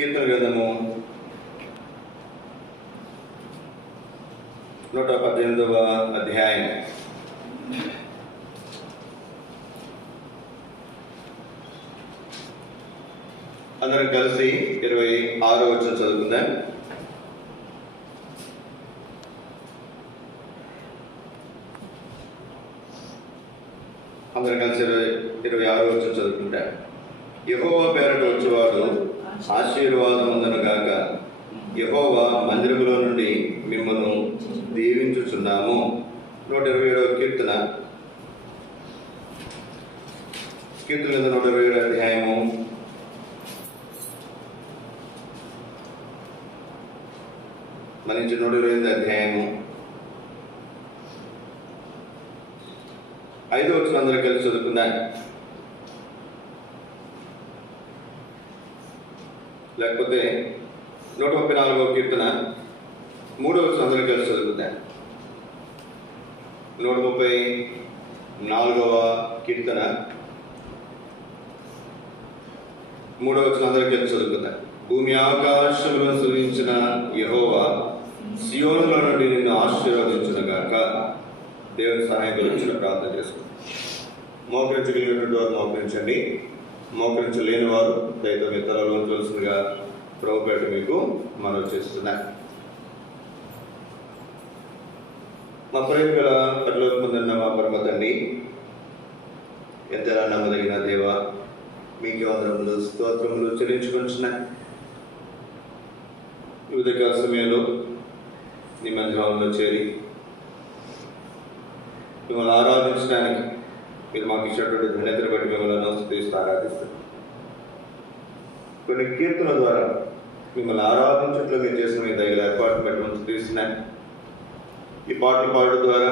కీర్తన గ్రంథము 118వ అధ్యాయం. అందరం కలిసి 26వ వచనం చదువుకుందాం. అందరం కలిసి 26వ వచనం చదువుకుంటాం. యెహోవా పేరట వచ్చేవాడు ఆశీర్వాదముందను గాక. యెహోవా మందిరములో నుండి మిమ్మల్ని దీవించుచున్నాము. 127వ కీర్తన 127వ అధ్యాయము 128వ అధ్యాయము 5వ వచనం అందరూ కలిసి చదువుకుందాం. లేకపోతే 134వ కీర్తన 3వ వచనం అందరూ కలిసి చదువుకుందాం. 134వ కీర్తన 3వ వచనం అందరూ కలిసి చదువుకుందాం. భూమి ఆకాశములను సృజించిన యెహోవా సియోనులో నుండి నిన్ను ఆశీర్వదించును గాక. దేవుని సహాయం గురించి ప్రార్థన చేసుకుంటాం. మోకరించగలిగినటువంటి వారు మోకరించండి. మోకరించలేని వారు దయతో మీ తలలో ఉంచవలసిందిగా ప్రభుపేట మీకు మనవి చేస్తున్నాను. మా ప్రేమికుల పరలోకమందున్న మా పరమ తండ్రి, ఎంతైనా నమ్మదగిన దేవ, మీకు వందనములు స్తోత్రములు చెల్లించుకుంటున్నాను. ఉదయకాల సమయంలో నీ మందిరంలో చేరి మిమ్మల్ని ఆరాధించడానికి మీరు మాకు ఇచ్చినటువంటి ధన్యతను బట్టి మిమ్మల్ని స్తుతిస్తూ ఆరాధిస్తాను. కొన్ని కీర్తనల ద్వారా మిమ్మల్ని ఆరాధించట్లో మీరు చేసిన మీ దగ్గర ఏర్పాటును బట్టి మనం స్తుతిస్తున్నాను. ఈ పాటలు పాడడం ద్వారా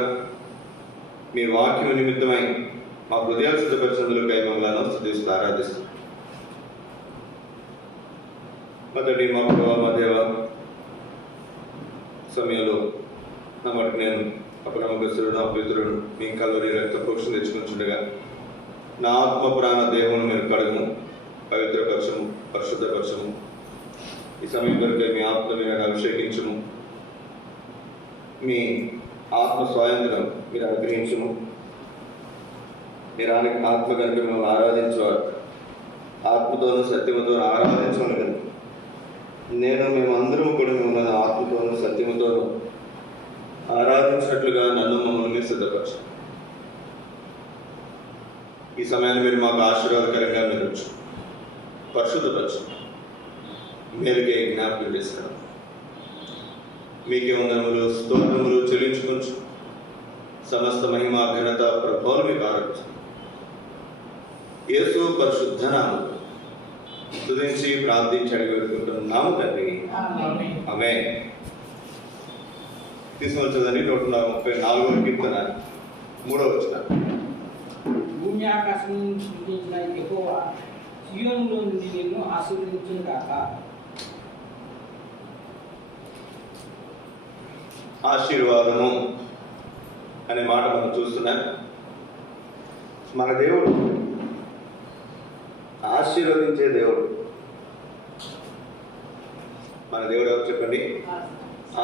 మీ వాక్యం నిమిత్తమై మా హృదయాలు సిద్ధపరిచినందులకై మిమ్మల్ని స్తుతిస్తూ ఆరాధిస్తాను. మొదటి మా ప్రభావ మా దేవ, సమయంలో నా మటుకు నేను అపనమ్మకస్తుడు అపవిత్రుడు మీ కల్వరి రక్త ప్రోక్షణ తెచ్చుకుంటుండగా నా ఆత్మ ప్రాణ దేహమును మీరు కడుగుము, పవిత్రపరచము, పరిశుద్ధపరచము. ఈ సమయం వరకు మీ ఆత్మ మీద అభిషేకించము, మీ ఆత్మ స్వాతంత్రం మీరు అనుగ్రహించము. మీరు ఆత్మ కనుక మిమ్మల్ని ఆరాధించేవారు, ఆత్మతోనూ సత్యముతోనూ ఆరాధించమని కదా. మేమందరం కూడా మిమ్మల్ని ఆత్మతోనూ సత్యముతోనూ ఆరాధించినట్లుగా నన్ను మమ్మల్ని సిద్ధపరచండి. ఈ సమయాన్ని మీరు మాకు ఆశీర్వాదకరంగా మీరు పరిశుద్ధపరచండి, మేలుకే జ్ఞాపకం చేస్తాను. మీకే వందనములు స్తోత్రములు చెల్లించుకొంచు. సమస్త మహిమ ఘనత ప్రభావం మీకు ఆరోపించండి. యేసు పరిశుద్ధ నామములో స్తుతించి ప్రార్థించి అడిగి పెట్టుకుంటున్నాము తండ్రి, ఆమేన్. తీసుకొచ్చదండి 134వ కీర్తన 3వ వచనం. భూమి ఆకాశం సృష్టించిన యెహోవా సియోనులో నుండి నిన్ను ఆశీర్వదించును గాక. ఆశీర్వాదము అనే మాట మనం చూస్తున్నాం. మన దేవుడు ఆశీర్వదించే దేవుడు. మన దేవుడు ఎవరు చెప్పండి?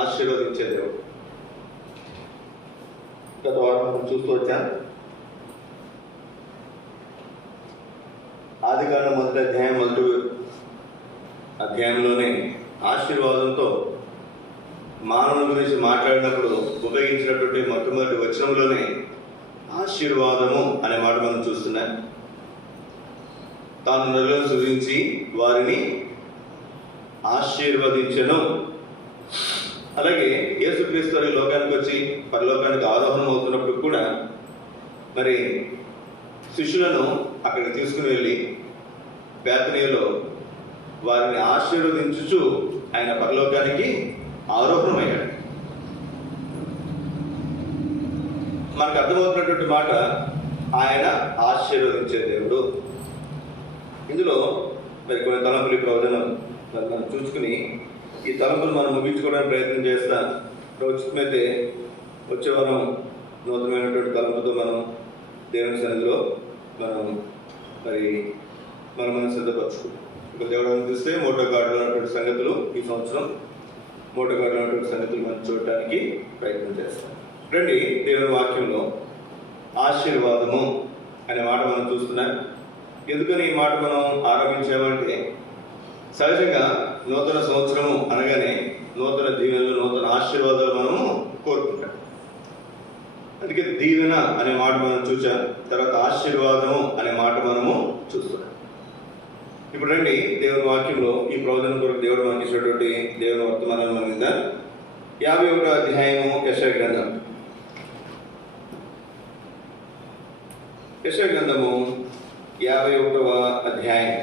ఆశీర్వదించే దేవుడు. గత వారం మనం చూస్తూ వచ్చాం. ఆదికాండం మొదటి అధ్యాయంలోనే ఆశీర్వాదంతో మానవుని గురించి మాట్లాడినప్పుడు ఉపయోగించినటువంటి మొట్టమొదటి వచనంలోనే ఆశీర్వాదము అనే మాట మనం చూస్తున్నాం. తాను నరులను సృజించి వారిని ఆశీర్వదించెను. అలాగే యేసుక్రీస్తు ఈ లోకానికి వచ్చి పరలోకానికి ఆరోహణం అవుతున్నప్పుడు కూడా మరి శిష్యులను అక్కడికి తీసుకుని వెళ్ళి బేతనీయులో వారిని ఆశీర్వదించుచు ఆయన పరలోకానికి ఆరోహణమయ్యాడు. మనకు అర్థమవుతున్నటువంటి మాట, ఆయన ఆశీర్వదించే దేవుడు. ఇందులో మరి కొన్ని తలంపులు ప్రవచనం మనం చూసుకుని ఈ తలంపులు మనం ముగించుకోవడానికి ప్రయత్నం చేస్తాం. ఉచితమైతే వచ్చే వారం నూతనమైనటువంటి తలంపుతో మనం దేవుని సన్నిధిలో మనం సిద్ధపరచుకుంటాం. ఇప్పుడు దేవుడు అనిపిస్తే మోటో కార్డులో ఉన్నటువంటి సంగతులు ఈ సంవత్సరం మోటో కార్డులో ఉన్నటువంటి సంగతులు మనం చూడటానికి ప్రయత్నం చేస్తాం. రండి, దేవుని వాక్యంలో ఆశీర్వాదము అనే మాట మనం చూస్తున్నాం. ఎందుకని ఈ మాట మనం ఆరంభించామంటే, సహజంగా నూతన సంవత్సరము అనగానే నూతన దీవెనలు, నూతన ఆశీర్వాదాలు మనము కోరుకుంటాం. అందుకే దీవెన అనే మాట మనం చూసాం, తర్వాత ఆశీర్వాదము అనే మాట మనము చూస్తున్నాం. ఇప్పుడు రండి, దేవుని వాక్యంలో ఈ ప్రవచనం కొరకు దేవుడు మనకి ఇచ్చినటువంటి దేవుని వర్తమానాలు మన మీద 51వ అధ్యాయము యెషయా గ్రంథం. యెషయా గ్రంథము 51వ అధ్యాయం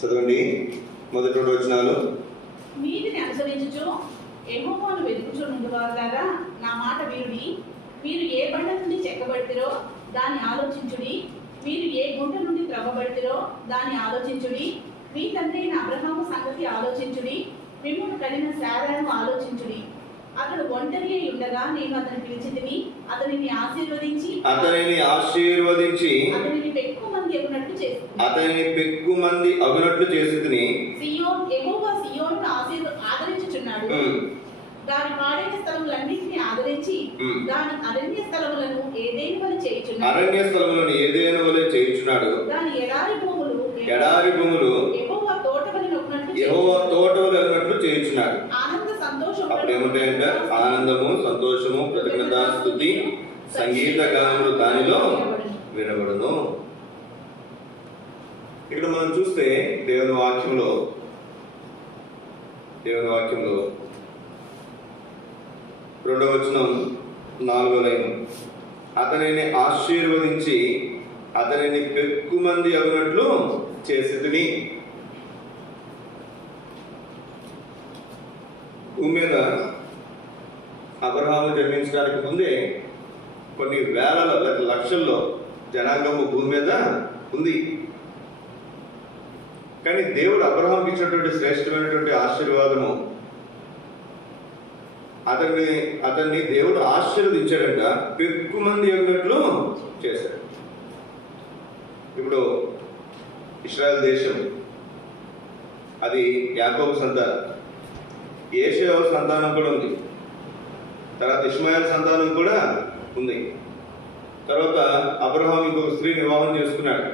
చదవండి. మొదటి 2 వచనాలు. నీతిని అనుసరించుచు యెహోవాను వెతుకుచుండు వారులారా, నా మాట వినుడి. మీరు ఏ బండ నుండి చెక్కబడితిరో దాన్ని ఆలోచించుడి. మీరు ఏ గుంట నుండి త్రవ్వబడితిరో దాన్ని ఆలోచించుడి. మీ తండ్రి అయిన అబ్రహాము సంగతి ఆలోచించుడి. మిమ్మును కనిన శారాను ఆలోచించుడి. అతడు ఒంటరి అయి ఉండగా నేను అతని పిలిచితిని, అతనిని ఆశీర్వదించి అతనిని పెక్కుమంది అగునట్లు చేసితిని. యెహోవా సియోనును ఆదరించుచున్నాడు. దాని పాడైన స్థలములన్నింటినీ ఆదరించి దాని అరణ్య స్థలములను ఏదైనా వలె చేయుచున్నాడు. దాని ఎడారి భూములు యెహోవా తోటవలె అన్నట్లు చేయుచున్నాడు. అప్పుడు ఏముంటాయంటే ఆనందము, సంతోషము, కృతజ్ఞత, స్తుతి, సంగీత గానములు దానిలో వినబడును. ఇక్కడ మనం చూస్తే దేవుని వాక్యంలో 2వ వచనం 4వ లైన్, అతనిని ఆశీర్వదించి అతనిని పెక్కుమంది అగునట్లు చేసితిని. భూమి మీద అబ్రహాము జన్మించడానికి ముందే కొన్ని వేలలో లక్షల్లో జనాంగము భూమి మీద ఉంది. కానీ దేవుడు అబ్రహాంకి ఇచ్చినటువంటి శ్రేష్టమైనటువంటి ఆశీర్వాదము, అతన్ని దేవుడు ఆశీర్వదించాడంట, పెక్కుమంది అన్నట్లు చేశాడు. ఇప్పుడు ఇశ్రాయేల్ దేశం అది యాకోబు సంతానం, ఏషావు సంతానం కూడా ఉంది, తర్వాత ఇష్మాయేల్ సంతానం కూడా ఉంది. తర్వాత అబ్రహాం ఇంకొక స్త్రీని వివాహం చేసుకున్నాడు,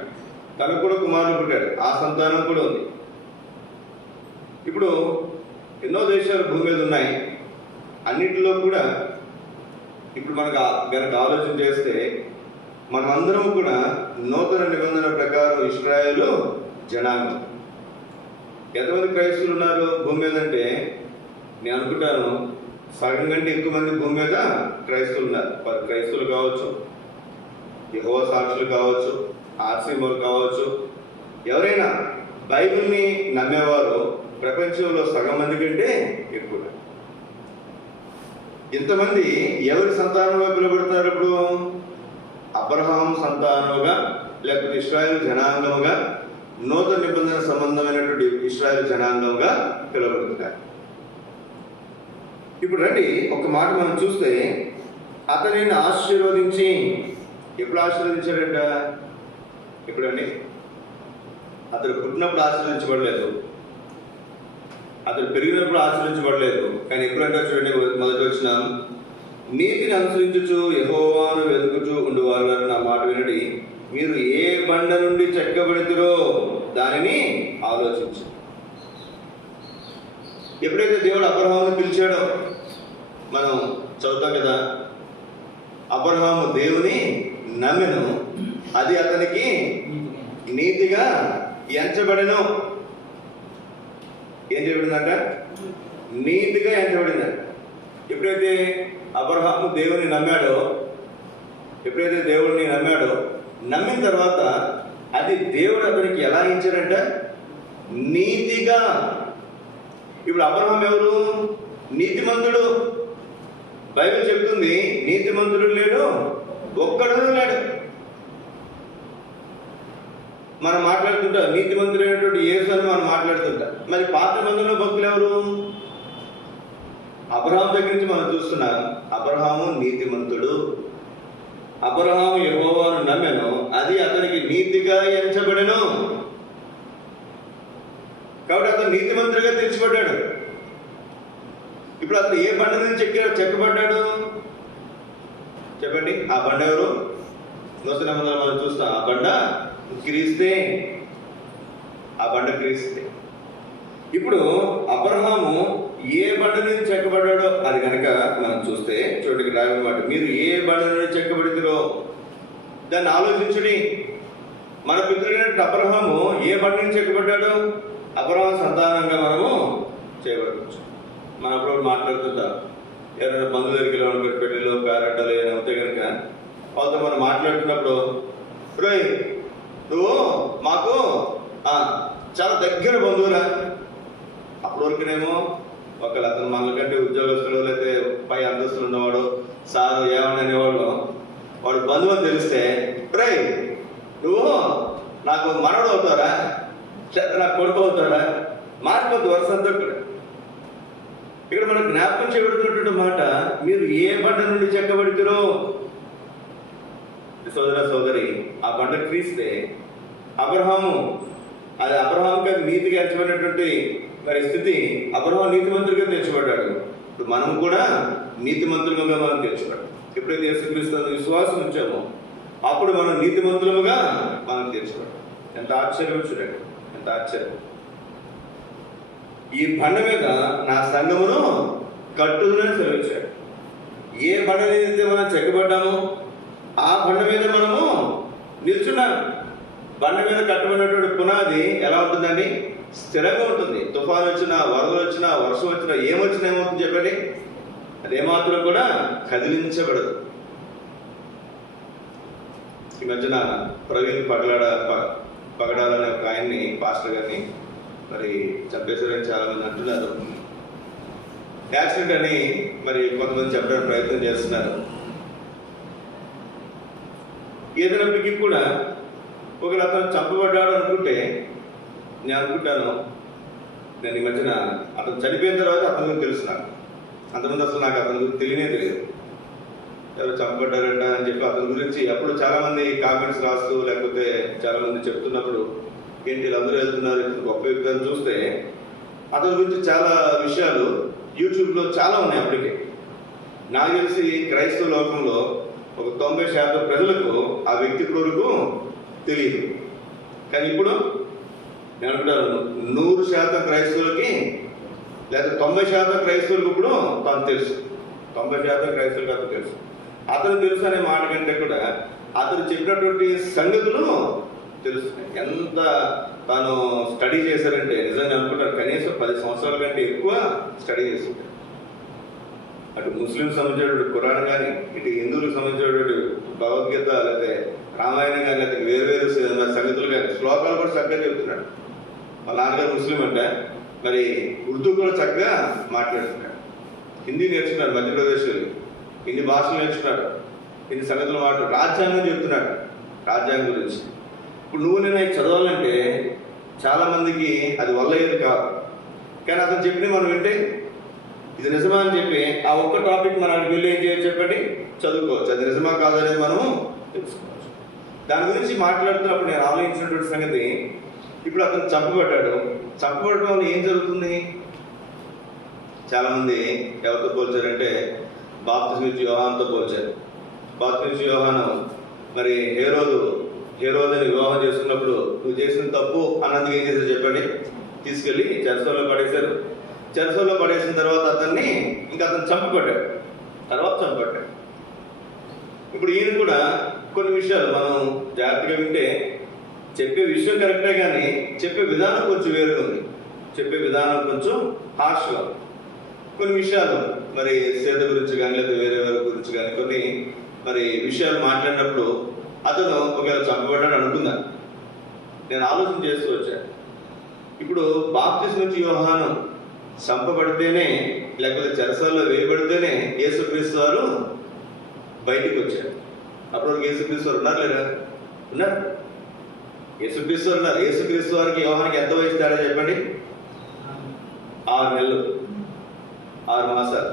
తనకు కూడా కుమారుడు పుట్టాడు, ఆ సంతానం కూడా ఉంది. ఇప్పుడు ఎన్నో దేశాలు భూమి మీద ఉన్నాయి. అన్నిటిలో కూడా ఇప్పుడు మనకు గనక ఆలోచన చేస్తే మనమందరం కూడా నూతన నిబంధన ప్రకారం ఇశ్రాయేలు జనాంగం. ఎంతమంది క్రైస్తవులు ఉన్నారు భూమి మీద అంటే, నేను అనుకుంటాను సగం కంటే ఎక్కువ మంది భూమి మీద క్రైస్తవులు ఉన్నారు. క్రైస్తవులు కావచ్చు, యెహోవా సాక్షులు కావచ్చు, ఆర్సీమోలు కావచ్చు, ఎవరైనా బైబిల్ని నమ్మేవారు ప్రపంచంలో సగం మంది కంటే ఎక్కువ. ఇంతమంది ఎవరి సంతానంగా పిలువబడుతున్నారు? ఇప్పుడు అబ్రహాం సంతానముగా, లేకపోతే ఇశ్రాయేలు జనాంగముగా, నూతన నిబంధన సంబంధమైనటువంటి ఇశ్రాయేలు జనాంగంగా పిలువబడుతున్నారు. ఇప్పుడు రండి, ఒక మాట మనం చూస్తే, అతనిని ఆశీర్వదించి, ఎప్పుడు ఆశీర్వదించాడంట? ఎప్పుడండి? అతడు పుట్టినప్పుడు ఆశీర్వదించబడలేదు, అతడు పెరిగినప్పుడు ఆశీర్వదించబడలేదు. కానీ ఎప్పుడంటే చూడండి, మొదటి వచనం, నీతిని అనుసరించుచు యెహోవాను వెతుకుచూ ఉండువారు నా మాట వినడి. మీరు ఏ బండ నుండి చెక్కబడితిరో దానిని ఆలోచించు. ఎప్పుడైతే దేవుడు అబ్రహామును పిలిచాడో మనం చదువుతాం కదా, అబ్రహాము దేవుని నమ్మెను, అది అతనికి నీతిగా ఎంచబడెను. ఏం చేయబడిందంట? నీతిగా ఎంచబడిందంట. ఎప్పుడైతే అబ్రహాము దేవుని నమ్మాడో, నమ్మిన తర్వాత అది దేవుడు అతనికి ఎలా ఇచ్చాడంట? నీతిగా. ఇప్పుడు అబ్రహాం ఎవరు? నీతిమంతుడు. బైబిల్ చెప్తుంది నీతిమంతుడు లేడు, ఒక్కడూ లేడు. మనం మాట్లాడుతుంటాం నీతిమంతుడైనటువంటి యేసు అని మనం మాట్లాడుతుంటాం. మరి పాత నిబంధనలో భక్తులు ఎవరు? అబ్రహాం దగ్గర నుంచి మనం చూస్తున్నాం, అబ్రహాము నీతిమంతుడు. అబ్రహాము యెహోవాను నమ్మెను, అది అతనికి నీతిగా ఎంచబడెను. నీతిమంతుడిగా తీర్చిపడ్డాడు. ఇప్పుడు అతను ఏ బండ నుంచి చెక్కబడ్డాడు చెప్పండి? ఆ బండ ఎవరు? నూతన నిబంధనలో మనం చూస్తాం. ఆ బండ క్రీస్తే. ఆ బండ క్రీస్తే. ఇప్పుడు అబ్రహాము ఏ బండ నుంచి చెక్కబడ్డాడో అది కనుక మనం చూస్తే చూడండి, రాయబడిన మాట, మీరు ఏ బండ నుంచి చెక్కబడితే దాన్ని ఆలోచించుడి. మన పితృడైన అబ్రహాము ఏ బండ నుంచి చెక్కబడ్డాడు? అబ్రహాము సంతానంగా మనము చేయబడవచ్చు. మనం అప్పుడు మాట్లాడుతుంటాం, ఎవరైనా బంధువు దగ్గరికి పెళ్లిలో పేరట్టలు ఏమైనా అవుతాయి కనుక వాళ్ళతో మనం మాట్లాడుతున్నప్పుడు, రోయ్ నువ్వు మాకు చాలా దగ్గర బంధువురా. అప్పటి వరకునేమో ఒకళ్ళు అతను మనకంటే ఉద్యోగస్తులు లేకపోతే పై అంతస్తులు ఉన్నవాడు సారు ఏమని అనేవాడు, వాడు బంధువు అని తెలిస్తే, రోయ్ నువ్వు నాకు మనవడు అవుతారా, నాకు కొడుకు అవుతారా, మారిపోద్దు వరుసంతా కూడా. ఇక్కడ మనం జ్ఞాపకం చేయబడుతున్నటువంటి మాట, మీరు ఏ బండ నుండి చెక్కబడితిరో. సోదర సోదరి, ఆ బండ క్రీస్తే. అబ్రహాము, అది అబ్రహాంకి నీతిగా ఎంచబడినటువంటి మరి స్థితి, అబ్రహాం నీతిమంతుడిగా తెచ్చబడ్డాడు. ఇప్పుడు మనం కూడా నీతిమంతులుగా మనం తెచ్చబడ్డాం. ఎప్పుడైతే యేసుక్రీస్తు విశ్వాసం ఉంచామో అప్పుడు మనం నీతిమంతులుగా మనం తెచ్చబడ్డాం. ఎంత ఆశ్చర్యం చూడండి, ఎంత ఆశ్చర్యం. ఈ బండ మీద నా సంఘమును కట్టుదని సెలవిచ్చాడు. ఏ బండ మీద మనం చెక్కబడ్డామో ఆ బండ మీద మనము నిల్చున్నాం. బండ మీద కట్టబడినటువంటి పునాది ఎలా ఉంటుందండి? స్థిరంగా ఉంటుంది. తుఫాను వచ్చినా, వరదలు వచ్చినా, వర్షం వచ్చినా, ఏమొచ్చినా ఏమవుతుంది చెప్పండి? అదేమాత్రం కూడా కదిలించబడదు. ఈ మధ్యన ప్రవీణ్ పగడాలనే ఒక ఆయన్ని, పాస్టర్ గారిని మరి చంపేశారని చాలా మంది అంటున్నారు. యాక్సిడెంట్ అని మరి కొంతమంది చెప్పడానికి ప్రయత్నం చేస్తున్నారు. ఏదైనప్పటికీ కూడా ఒకరు అతను చంపబడ్డాడు అనుకుంటే, నేను అనుకుంటాను, నేను ఈ మధ్యన అతను చనిపోయిన తర్వాత అతని గురించి తెలుసు నాకు. అంతకుముందు అసలు నాకు అతని గురించి తెలియదు. ఎవరు చంపబడ్డారంట అని చెప్పి అతని గురించి అప్పుడు చాలా మంది కామెంట్స్ రాస్తూ లేకపోతే చాలా మంది చెప్తున్నప్పుడు, ఏంటి అందరూ వెళ్తున్నారు గొప్ప వ్యక్తులను చూస్తే అతని గురించి చాలా విషయాలు యూట్యూబ్లో చాలా ఉన్నాయి. అప్పటికే నాకు తెలిసి క్రైస్తవ లోకంలో ఒక 90% ప్రజలకు ఆ వ్యక్తి కొరకు తెలియదు. కానీ ఇప్పుడు నేను అనుకుంటాను 100% క్రైస్తవులకి లేదా 90% క్రైస్తవులకు ఇప్పుడు తను తెలుసు. 90% క్రైస్తవులకు అతను తెలుసు. అతను తెలుసు అనే మాట కంటే కూడా అతను చెప్పినటువంటి సంగతులు తెలుస్తున్నాయి. ఎంత తాను స్టడీ చేశారంటే నిజంగా అనుకుంటారు కనీసం 10 సంవత్సరాల కంటే ఎక్కువ స్టడీ చేస్తుంటారు. అటు ముస్లింస్ సంబంధించినటువంటి ఖురాన్ కానీ, ఇటు హిందువులకు సంబంధించినటువంటి భగవద్గీత లేకపోతే రామాయణం కానీ, లేకపోతే వేరు సంగతులు కానీ, శ్లోకాలు కూడా చక్కగా చెప్తున్నాడు. వాళ్ళ నాన్నగారు ముస్లిం అంటే మరి ఉర్దూ కూడా చక్కగా మాట్లాడుతున్నాడు. హిందీ నేర్చుకున్నాడు, మధ్యప్రదేశ్ వెళ్ళి ఇన్ని భాషలు నేర్చుకున్నాడు, ఇన్ని సంగతులు మాట్లాడు. రాజ్యాంగం చెప్తున్నాడు, రాజ్యాంగం గురించి. ఇప్పుడు నువ్వు నేను చదవాలంటే చాలా మందికి అది వల్లయ్యేది కాదు. కానీ అతను చెప్పినవి మనం వింటే ఇది నిజమా అని చెప్పి ఆ ఒక్క టాపిక్ మనం వీళ్ళు ఏం చేయొచ్చు చెప్పండి, చదువుకోవచ్చు. అది నిజమా కాదనేది మనము తెలుసుకోవచ్చు. దాని గురించి మాట్లాడుతున్నప్పుడు నేను ఆలోచించినటువంటి సంగతి, ఇప్పుడు అతను చంపబడ్డాడు. చంపబడడం వల్ల ఏం జరుగుతుంది? చాలామంది ఎవరితో పోల్చారంటే బాప్తిస్మిచ్చు యోహానుతో పోల్చారు. బాప్తిస్మిచ్చు యోహాను మరి హేరోదుని వివాహం చేసుకున్నప్పుడు నువ్వు చేసిన తప్పు అన్నందుకు ఏం చేశారు చెప్పండి, తీసుకెళ్ళి చెరసాలలో పడేశారు. చెరసాలలో పడేసిన తర్వాత అతన్ని అతను చంపబడ్డాడు. ఇప్పుడు ఈయన కూడా కొన్ని విషయాలు మనం జాగ్రత్తగా వింటే చెప్పే విషయం కరెక్టే కానీ చెప్పే విధానం కొంచెం వేరుగా ఉంది. చెప్పే విధానం కొంచెం హార్ష్గా. కొన్ని విషయాలు మరి సీత గురించి కానీ లేదా వేరే గురించి కానీ కొన్ని మరి విషయాలు మాట్లాడినప్పుడు అతను ఒకవేళ చంపబడ్డాడు అనుకుందా. నేను ఆలోచన చేస్తూ వచ్చాను. ఇప్పుడు బాప్తిస్మిచ్చు యోహాను చంపబడితేనే లేకపోతే చెరసాలలో వేయబడితేనే యేసుక్రీస్తు వారు బయటికి వచ్చారు. అప్పుడు యేసుక్రీస్తు వారు ఉన్నారు లేదా? ఉన్నారు. యేసుక్రీస్తు వారు ఉన్నారు. యేసుక్రీస్తు వారికి యోహానికి ఎంత వయసు తేడా చెప్పండి? 6 నెలలు, 6 మాసాలు.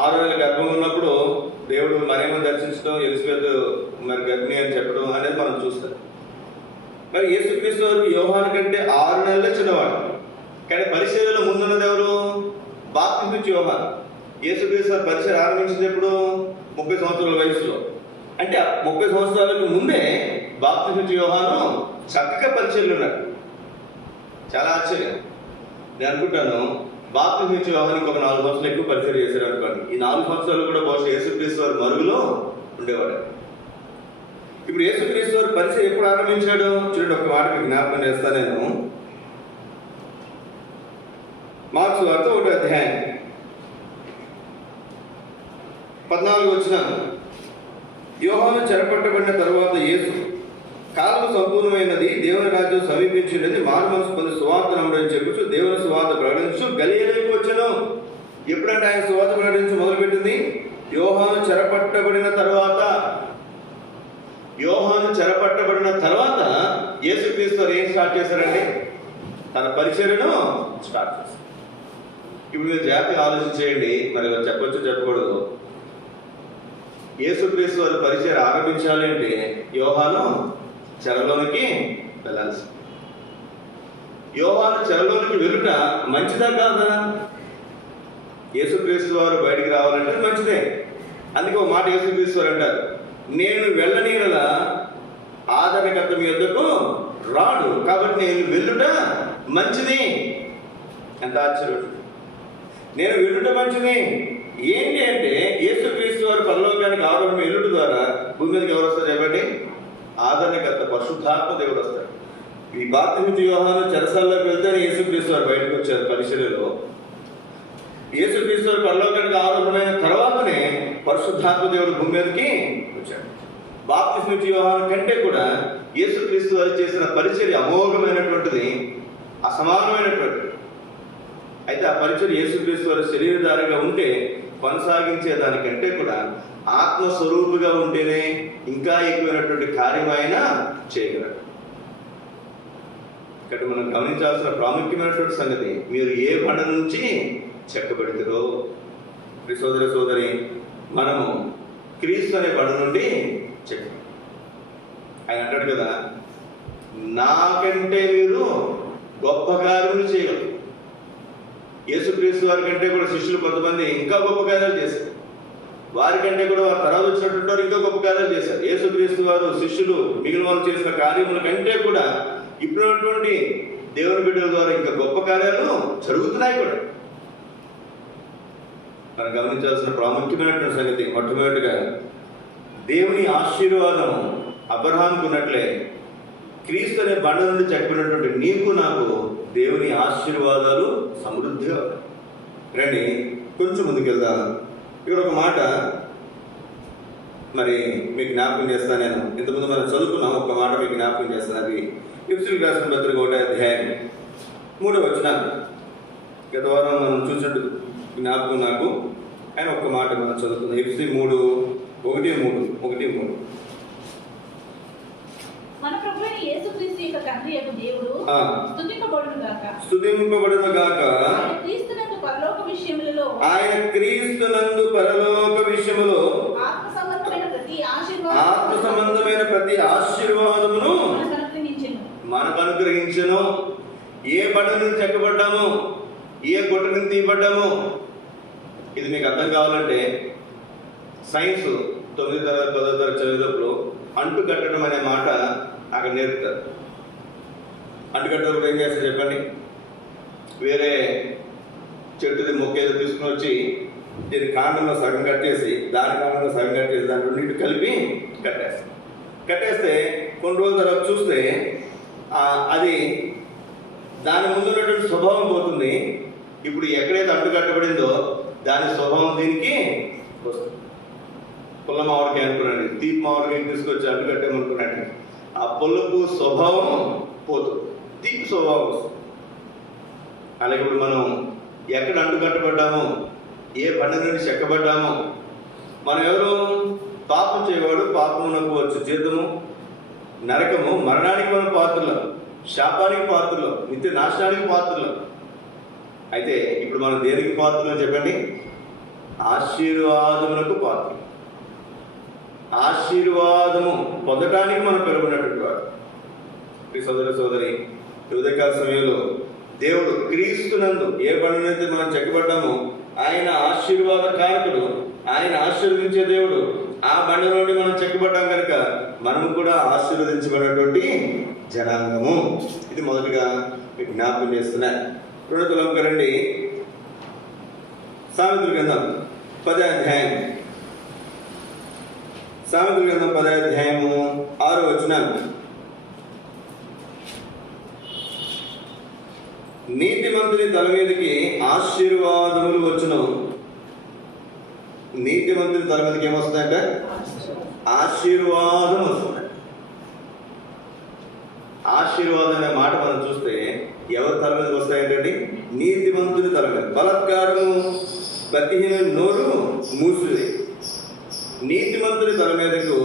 6 నెలల గర్భం ఉన్నప్పుడు దేవుడు మరియమ్మను దర్శించడం, ఎలిజబెత్ మరి గర్భిణి అని చెప్పడం అనేది మనం చూస్తాం. మరి యేసుక్రీస్తు వారు యోహాను కంటే 6 నెలలే చిన్నవాడు. కానీ పరిచర్యలో ముందున్నది ఎవరు? బాప్తిస్మం ఇచ్చే యోహాను. యేసుక్రీస్తు వారు పరిచర్య ఆరంభించింది ఎప్పుడు? 30 సంవత్సరాల వయసులో. అంటే 30 సంవత్సరాలకు ముందే బాప్తిస్మం ఇచ్చే యోహాను చక్కగా పరిచర్యలు ఉన్నాడు. చాలా ఆశ్చర్యం. నేను అనుకుంటాను బాప్తిస్మం ఇచ్చే యోహానికి ఒక 4 సంవత్సరాలు ఎక్కువ పరిచర్య చేశారు అనుకోండి. ఈ 4 సంవత్సరాలు కూడా బహుశా యేసుక్రీస్తు వారు మరుగులో ఉండేవాడు. ఇప్పుడు యేసుక్రీస్తు వారు పరిచర్య ఎప్పుడు ఆరంభించాడు? చూడండి, ఒక మాట మీకు జ్ఞాపకం చేస్తాను నేను. మార్క్స్ వార్త 1వ అధ్యాయం 14 వచనం. యోహాను చెరపట్టబడిన తరువాత యేసు, కాలం సంపూర్ణమైనది, దేవుని రాజ్యం సమీపించినది, మారు మనసు పొంది సువార్త నమ్మడని చెప్పుచు దేవుని సువార్త ప్రకటించు గలిలయకు వచ్చెను. ఎప్పుడంటే ఆయన సువార్త ప్రకటించి మొదలుపెట్టింది? యోహాను చెరపట్టబడిన తర్వాత. యోహాను చెరపట్టబడిన తర్వాత యేసుక్రీస్తు వారు ఏం స్టార్ట్ చేశారండి? తన పరిచర్యను స్టార్ట్ చేశారు. ఇప్పుడు మీరు జాగ్రత్తగా ఆలోచించేయండి. మరి చెప్పొచ్చు చెప్పకూడదు. యేసుక్రీస్తు వారి పరిచర్య ఆరంభించాలి అంటే యోహాను చెరలోనికి వెళ్ళాల్సి. యోహాను చెరలోనికి వెళ్ళుట మంచిదా కాదా? యేసుక్రీస్తు వారు బయటికి రావాలంటే మంచిదే. అందుకే ఒక మాట యేసుక్రీస్తు వారు అంటారు, నేను వెళ్ళని యెడల ఆదరణకర్త మీ వద్దకు రాడు, కాబట్టి నేను వెళ్ళుట మంచిది. ఎంత ఆశ్చర్యం! నేను వెళ్ళుట మంచిది. ఏంటి అంటే యేసుక్రీస్తు వారు పరలోకానికి ఆరోహణ వెళ్ళుట ద్వారా భూమి మీదకి ఎవరు వస్తారు చెప్పండి? ఆదరణకర్త పరిశుద్ధాత్మ దేవుడు వస్తాడు. ఈ బాప్తిస్మం యోహాను చెరసాల్లోకి వెళ్తేనే యేసుక్రీస్తు వారు బయటకు వచ్చారు పరిచర్యలో. యేసుక్రీస్తు వారు పరలోకానికి ఆరోహణమైన తర్వాతనే పరిశుద్ధాత్మ దేవుడు భూమి మీదకి వచ్చాడు. బాప్తిస్మం యోహాను కంటే కూడా యేసుక్రీస్తు వారు చేసిన పరిచర్య అమోఘమైనటువంటిది, అసమానమైనటువంటిది. అయితే ఆ పరిచర్య యేసుక్రీస్తు వారు శరీరధారిగా ఉంటే కొనసాగించే దానికంటే కూడా ఆత్మస్వరూపుగా ఉంటేనే ఇంకా ఎక్కువైనటువంటి కార్యం ఆయన చేయగలరు. ఇక్కడ మనం గమనించాల్సిన ప్రాముఖ్యమైనటువంటి సంగతి, మీరు ఏ బండ నుంచి చెక్కబెడతారో. సోదర సోదరి, మనము క్రీస్తు అనే బండ నుండి చెక్క. ఆయన అంటాడు కదా, నాకంటే మీరు గొప్ప కార్యములు చేయగలరు. యేసుక్రీస్తు వారి కంటే కూడా శిష్యులు కొంతమంది ఇంకా గొప్ప కార్యాలు చేశారు. వారికంటే కూడా వారి తర్వాత వచ్చినటువంటి వారు ఇంకా గొప్ప కార్యాలు చేశారు. యేసుక్రీస్తు వారు శిష్యులు మిగిలిన వాళ్ళు చేసిన కార్యముల కంటే కూడా ఇప్పుడున్నటువంటి దేవుని బిడ్డల ద్వారా ఇంకా గొప్ప కార్యాలు జరుగుతున్నాయి కూడా. మనం గమనించాల్సిన ప్రాముఖ్యమైనటువంటి సంగతి, మొట్టమొదటిగా దేవుని ఆశీర్వాదం అబ్రహాముకు ఉన్నట్లే క్రీస్తు అనే బండ నుండి చెక్కబడినటువంటి నీకు నాకు దేవుని ఆశీర్వాదాలు సమృద్ధిగా రండి. కొంచెం ముందుకెళ్తాను. ఇక్కడ ఒక మాట మరి మీకు జ్ఞాపకం చేస్తాను. నేను ఇంతకుముందు మనం చదువుకున్నాం, ఒక మాట మీకు జ్ఞాపకం చేస్తాను. అది ఎఫెసీయులకు రాసిన పత్రిక 1వ అధ్యాయం 3వ వచనం. గత వారం మనం చూసినట్టు జ్ఞాపకం నాకు. ఆయన ఒక్క మాట మనం చదువుకుందాం. ఎఫెసీ 3:1-3. మన ప్రభువైన యేసుక్రీస్తు యొక్క తండ్రి యొక్క దేవుడు స్తుతింపబడును గాక. ఆయన క్రీస్తునందు పరలోక విషయములో ఆత్మ సంబంధమైన ప్రతి ఆశీర్వాదమును మనకు అనుగ్రహించెను. ఏ బండ నుంచి చెక్కబడ్డాము, ఏ గుట్ట నుంచి తీయబడ్డాము, ఇది మీకు అర్థం కావాలంటే సైన్స్ 9వ తరగతి 10వ తరగతి చదివేటప్పుడు అంటు కట్టడం అనే మాట అక్కడ నేర్పుతారు. అంటు కట్టేటప్పుడు ఏం చేస్తారు చెప్పండి? వేరే చెట్టుది మొక్కేదో తీసుకుని వచ్చి దీని కాండంలో సగం కట్టేసి దాని కాండంలో సగం కట్టేసి దాంట్లో నీటి కలిపి కట్టేస్తే కొన్ని రోజుల తర్వాత చూస్తే అది దాని ముందు ఉన్నటువంటి స్వభావం పోతుంది. ఇప్పుడు ఎక్కడైతే అంటు కట్టబడిందో దాని స్వభావం దీనికి వస్తుంది. పుల్ల మామిడికాయ అనుకున్నాడు, తీపి మామిడికాయ తీసుకొచ్చి అంటు కట్టామనుకున్నాడు, ఆ పుల్లపు స్వభావం పోతుంది, తీపి స్వభావం వస్తుంది. అలాగే ఇప్పుడు మనం ఎక్కడ అంటు కట్టబడ్డామో, ఏ బండ నుండి చెక్కబడ్డామో, మనం ఎవరు? పాపం చేయవాడు పాపమునకు వచ్చు జీతము నరకము, మరణానికి మనం పాత్రలు, శాపానికి పాత్రలు, నిత్య నాశనానికి పాత్రలు. అయితే ఇప్పుడు మనం దేనికి పాత్రలు చెప్పండి? ఆశీర్వాదములకు పాత్ర. ఆశీర్వాదము పొందటానికి మనం పిలువబడినటువంటి వాడు. సోదర సోదరి, ఉదయకాల సమయంలో దేవుడు క్రీస్తునందు ఏ బండనైతే మనం చెక్కబడ్డామో ఆయన ఆశీర్వాద కారకుడు, ఆయన ఆశీర్వదించే దేవుడు. ఆ బండ నుండి మనం చెక్కబడ్డాం కనుక మనం కూడా ఆశీర్వదించబడినటువంటి జనాంగము. ఇది మొదటిగా మీకు జ్ఞాపకం చేస్తున్నాను. రెండో తలంపు రండి, సామెతల గ్రంథం 10వ అధ్యాయం. సామెతల గ్రంథం 10వ అధ్యాయము 6వ వచనం. నీతిమంతుని తల మీదకి ఆశీర్వాదములు వచ్చును. నీతిమంతుని తల మీదకి ఏమొస్తుందంటే ఆశీర్వాదం వస్తుంది. ఆశీర్వాదం అనే మాట మనం చూస్తే ఎవరి తల మీదకి వస్తాయంటే నీతిమంతుని తల మీద. బలాత్కారము భక్తిహీనుని నోరు మూసిది. నీతిమంతుని తల మీదకు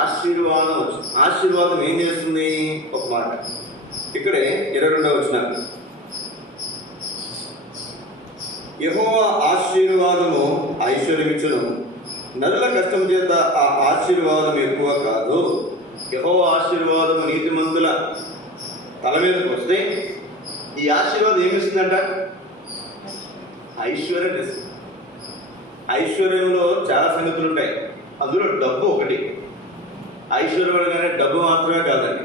ఆశీర్వాదం వచ్చింది. ఆశీర్వాదం ఏం చేస్తుంది? ఒక మాట ఇక్కడే 22వ వచనం. యెహోవా ఆశీర్వాదము ఐశ్వర్యమిచ్చును, నరుల కష్టం చేత ఆ ఆశీర్వాదం ఎక్కువ కాదు. యెహోవా ఆశీర్వాదము నీతిమంతుల తల మీదకి వస్తే ఈ ఆశీర్వాదం ఏమిస్తుందంట? ఐశ్వర్యం ఇస్తుంది. ఐశ్వర్యంలో చాలా సంగతులు ఉంటాయి, అందులో డబ్బు ఒకటి. ఐశ్వర్యం అనగానే డబ్బు మాత్రమే కాదండి,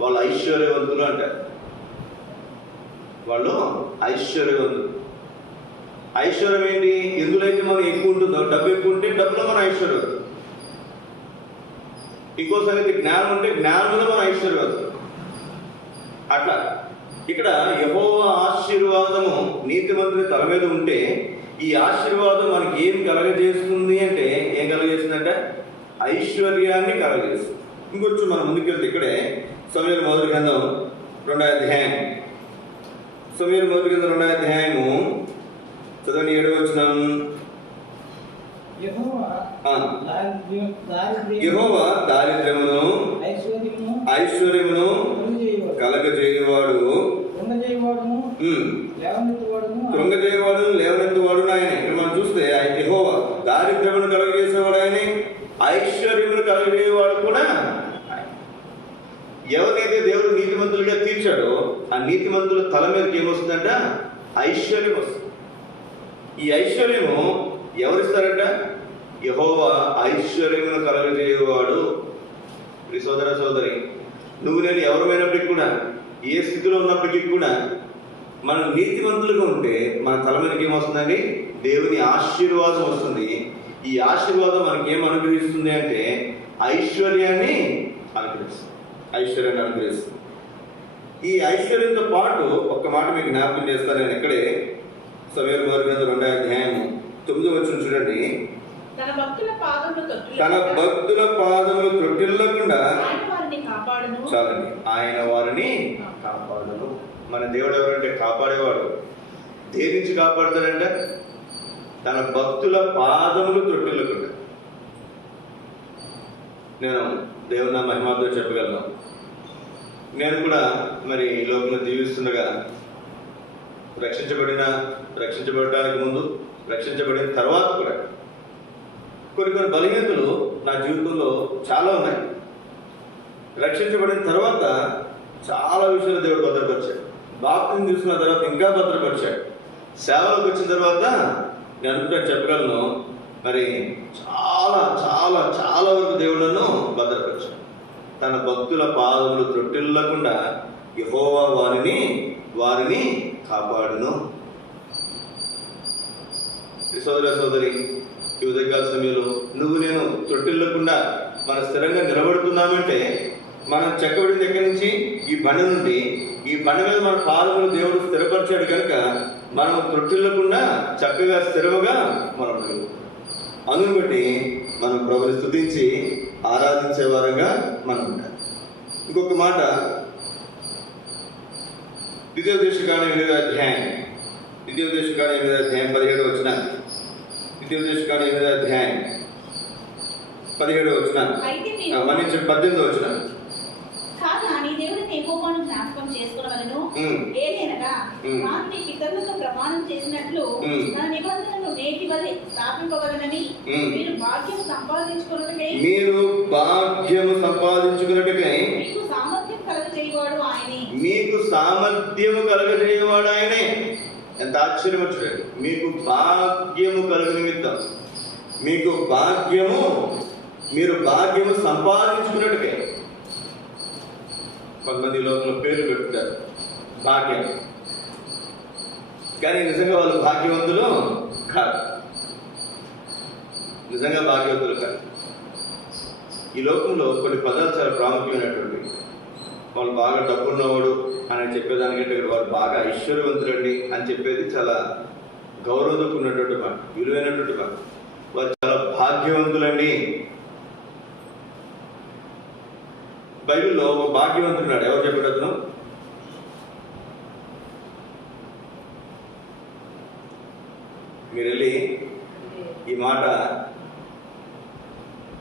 వాళ్ళు ఐశ్వర్యవంతులు అంటారు. వాళ్ళు ఐశ్వర్యవంతులు. ఐశ్వర్యం ఏంటి? ఎందులైతే మనం ఎక్కువ ఉంటుందో, డబ్బు ఎక్కువ ఉంటే డబ్బులో మన ఐశ్వర్యం. ఇంకో సంగతి జ్ఞానం ఉంటే జ్ఞానంలో మన ఐశ్వర్యం. అట్లా ఇక్కడ యెహోవా ఆశీర్వాదము నీతిమంతుని తల మీద ఉంటే ఈ ఆశీర్వాదం మనకి ఏం కలగజేస్తుంది అంటే, ఏం కలగజేస్తుందంటే ఐశ్వర్యాన్ని కలగజేస్తుంది. ఇంకొంచెం మనం ముందుకెళ్తే ఇక్కడే సమూయేలు మొదటి గ్రంథం 2వ అధ్యాయం. సమూయేలు మొదటి గ్రంథం 2వ అధ్యాయము చదవండి 7వ వచనం. యెహోవా దారిద్ర్యమును ఐశ్వర్యమును కలగజేయువాడు, కృంగజేయువాడు లేవనెత్తువాడు ఆయనే. ఇక్కడ మనం చూస్తే యెహోవా దారిద్ర్యమును కలగజేసేవాడు ఆయనే, ఐశ్వర్యమును కలగజేయవాడు కూడా. ఎవరైతే దేవుడు నీతిమంతులుగా తీర్చాడో ఆ నీతిమంతుల తల మీదకి ఏమొస్తుందంట? ఐశ్వర్యం వస్తుంది. ఈ ఐశ్వర్యము ఎవరిస్తారంట? యెహోవా ఐశ్వర్యమును కలగజేయవాడు. ఈ సోదర సోదరి, నువ్వు నేను ఎవరమైనప్పటికీ కూడా, ఏ స్థితిలో ఉన్నప్పటికీ కూడా మనం నీతిమంతులుగా ఉంటే మన తల మీదకి ఏమొస్తుందండి? దేవుని ఆశీర్వాదం వస్తుంది. ఈ ఆశీర్వాదం మనకి ఏం అనుగ్రహిస్తుంది అంటే ఐశ్వర్యాన్ని అనుగ్రహిస్తుంది. ఐశ్వర్యాన్ని అనుగ్రహిస్తుంది. ఈ ఐశ్వర్యంతో పాటు ఒక్క మాట మీకు జ్ఞాపకం చేస్తాను నేను. ఇక్కడే సమూయేలు మొదటి గ్రంథం 2వ అధ్యాయము 9వ వచనం చూడండి. తన భక్తుల పాదములు త్రొట్టిల్లకుండా చాలండి, ఆయన వారిని కాపాడును. మన దేవుడు ఎవరంటే కాపాడేవాడు. దేని నుంచి కాపాడుతాడంట? తన భక్తుల పాదములు త్రొట్టిల్లకుండా. నేను దేవుని నా మహిమాతో చెప్పగలను. నేను కూడా మరి ఈ లోకంలో జీవిస్తుండగా రక్షించబడడానికి ముందు, రక్షించబడిన తర్వాత కూడా కొన్ని బలహీనతలు నా జీవితంలో చాలా ఉన్నాయి. రక్షించబడిన తర్వాత చాలా విషయాలు దేవుడు భద్రపరిచాడు. బాప్తిజం తీసుకున్న తర్వాత ఇంకా భద్రపరిచాడు. సేవలోకి వచ్చిన తర్వాత నేను అనుకుంటే చెప్పగలను, మరి చాలా చాలా చాలా వరకు దేవుళ్ళను భద్రపరిచాడు. తన భక్తుల పాదములు త్రొట్టిల్లకుండా యెహోవా వారిని కాపాడును. సోదర సోదరి, ఈ ఉదయకాల సమయంలో నువ్వు నేను త్రొట్టిల్లకుండా మనం స్థిరంగా నిలబడుతున్నామంటే మనం చెక్కబడిన దగ్గర నుంచి ఈ బండ నుండి, ఈ బండ మీద మన పాదములు దేవుడు స్థిరపరిచాడు కనుక మనం త్రొట్టిల్లకుండా చక్కగా స్థిరముగా మనం అందుని బట్టి మనం ప్రభుని స్తుతించి ఆరాధించే వారంగా మనం ఉండాలి. ఇంకొక మాట ద్వితీయోపదేశకాండం 8వ అధ్యాయం 17వ వచనం. ద్వితీయోపదేశకాండం 8వ అధ్యాయం 17వ వచనం, మన్నించండి 18వ వచనం. కాగా నీ దేవుడిని యెహోవాను జ్ఞాపకం చేసుకొనవలెను. ఏలైనగా తాను నీ పితరులతో ప్రమాణం చేసినట్లు తన నిబంధనను నేటి వలె స్థాపింపవలెనని మీరు భాగ్యము సంపాదించుకొనుటకై మీకు సామర్థ్యం కలగజేయువాడు ఆయనే. మీకు సామర్థ్యము కలగజేయవాడు ఆయనే. ఎంత ఆశ్చర్యం చూడండి. మీకు భాగ్యము కలుగు నిమిత్తం, మీకు భాగ్యము, మీరు భాగ్యము సంపాదించుకున్నట్టుకే. కొంతమంది లోపల పేర్లు పెట్టుకుంటారు భాగ్యం, కానీ నిజంగా వాళ్ళు భాగ్యవంతులు కాదు. నిజంగా భాగ్యవంతులు కాదు. ఈ లోకంలో కొన్ని పదాలు చాలా ప్రాముఖ్యమైనటువంటి, వాళ్ళు బాగా డబ్బున్నవాడు అని చెప్పేదానికంటే వారు బాగా ఐశ్వర్యవంతులండి అని చెప్పేది చాలా గౌరవంతో ఉన్నటువంటి మాట, విలువైనటువంటి మాట. వారు చాలా భాగ్యవంతులండి. బైబిల్లో ఒక భాగ్యవంతుడున్నాడు. ఎవరు చెప్పాడు అతను? మీరు వెళ్ళి ఈ మాట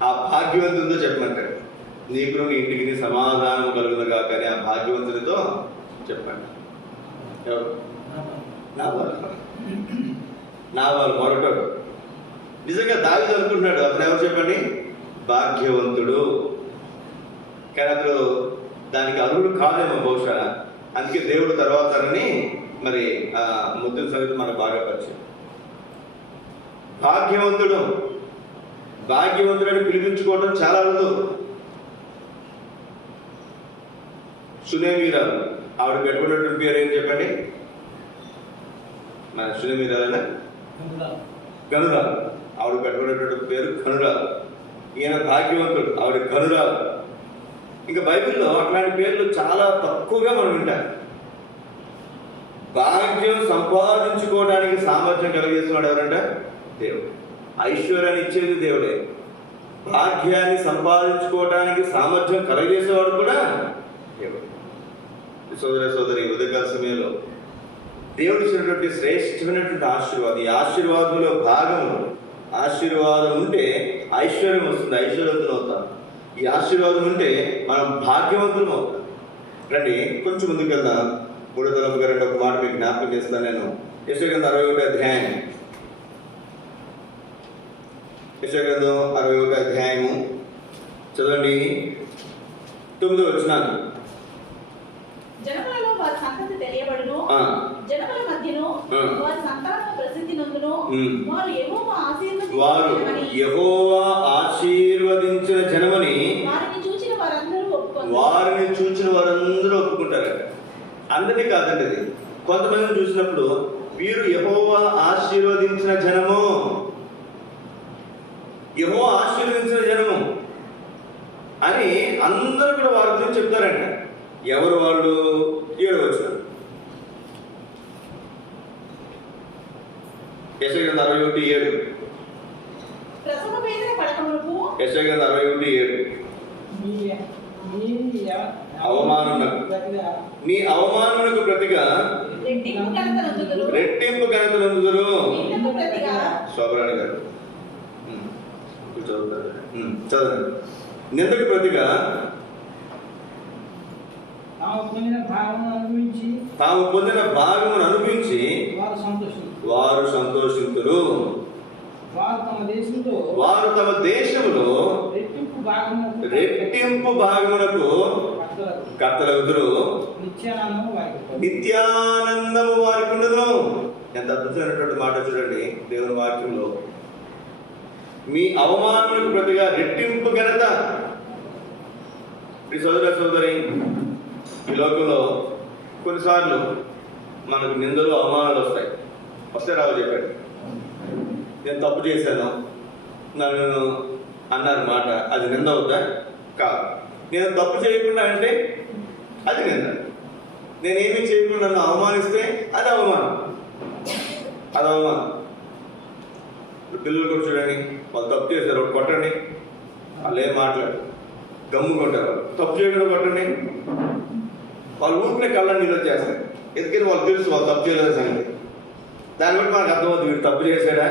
ఆ భాగ్యవంతుడితో చెప్పమంటాడు. నీకు నీ ఇంటికి నీ సమాధానం కలుగునుగా కానీ ఆ భాగ్యవంతుడితో చెప్పండి. ఎవరు? నా వాళ్ళు మరొకడు. నిజంగా దావీదు అనుకుంటున్నాడు, అతను ఎవరు చెప్పండి? భాగ్యవంతుడు. కానీ అతను దానికి అర్హుడు కాదేమో బహుశా. అందుకే దేవుడు తర్వాత మరి ఆ ముద్దుల సంగతి మనకు బాగా పరిచయం. భాగ్యవంతుడు, భాగ్యవంతుడని పిలిపించుకోవడం చాలా అరుదు. సునేమీరాలు, ఆవిడ పెట్టుకున్నటువంటి పేరు ఏం చెప్పండి? మన సునేమీరాలనా? గనురాలు. ఆవిడ పెట్టుకున్నటువంటి పేరు గనురాలు. ఈయన భాగ్యవంతుడు, ఆవిడ గనురాలు. ఇంకా బైబిల్లో అట్లాంటి పేర్లు చాలా తక్కువగా మనం వింటాం. భాగ్యం సంపాదించుకోవడానికి సామర్థ్యం కలిగేస్తున్నాడు ఎవరంటే? దేవుడు. ఐశ్వర్యాన్ని ఇచ్చేది దేవుడే. భాగ్యాన్ని సంపాదించుకోవడానికి సామర్థ్యం కలగజేసేవాడు కూడా దేవుడు. సోదర సోదరి, ఉదయకాల సమయంలో దేవుడు ఇచ్చినటువంటి శ్రేష్టమైనటువంటి ఆశీర్వాదం. ఈ ఆశీర్వాదంలో భాగము, ఆశీర్వాదం ఉంటే ఐశ్వర్యం వస్తుంది, ఐశ్వర్యవంతులు అవుతాం. ఈ ఆశీర్వాదం ఉంటే మనం భాగ్యవంతులం అవుతాం. రండి కొంచెం ముందుకు వెళ్దాం. 3వ తలంపు గారు ఒక మాట మీకు జ్ఞాపకం చేస్తాను నేను. యెషయా గ్రంథం 61వ అధ్యాయం, యెషయా గ్రంథం 61వ అధ్యాయము చదవండి 9వ వచనం. జనములలో వారి సంతతి తెలియబడును, జనముల మధ్యను వారి సంతానము ప్రసిద్ధి నందును. వారు యెహోవా ఆశీర్వదించిన జనమని వారిని చూచిన వారందరూ ఒప్పుకుంటారు. అందరినీ కాదండి, అది కొంతమందిని చూసినప్పుడు వీరు యెహోవా ఆశీర్వదించిన జనము, యెహోవా ఆశీర్వదించిన జనము అని అందరూ కూడా వారి గురించి చెప్తారంట. ఎవరు వాళ్ళు? 7వ వచనం. యెషయా గ్రంథం 61:7. ప్రసవ వేదన పడకమునకు. యెషయా గ్రంథం 61:7. నీ అవమానమునకు ప్రతిగా రెట్టింపు ఘనత నందుదురు. శోభరాణి గారు చదవండి. నిందకు ప్రతిగా తాము పొందిన భాగమును అనుభవించి వారు సంతోషింతురు. వారు తమ దేశంలో రెట్టింపు భాగమునకు కర్తలగుదురు. నిత్యానందము వారికి ఉండదు. ఎంత అద్భుతమైనటువంటి మాట చూడండి దేవుని వాక్యంలో. మీ అవమానములకు ప్రతిగా రెట్టింపు ఘనత. ఈ సోదర సోదరి, ఈ లోకంలో కొన్నిసార్లు మనకు నిందలు అవమానాలు వస్తాయి. వస్తే రావు చెప్పాడు, నేను తప్పు చేశాను, నన్ను అన్నారు మాట, అది నింద అవుతా? కాదు. నేను తప్పు చేయకుండా అంటే అది నింద. నేనేమీ చేయకుండా నన్ను అవమానిస్తే అది అవమానం, అది అవమానం. పిల్లలు కూడా చూడండి, వాళ్ళు తప్పు చేశారు, కొట్టండి, వాళ్ళు ఏం మాట్లాడు, గమ్ముకుంటారు. తప్పు చేయకుండా కొట్టండి, వాళ్ళు ఊరికనే కళ్ళని నీళ్ళు చేస్తారు. ఎందుకని వాళ్ళు తెలుసు వాళ్ళు తప్పు చేయలేదు సంగతి. దాన్ని బట్టి మనకు అర్థమవుతుంది, వీడు తప్పు చేశాడా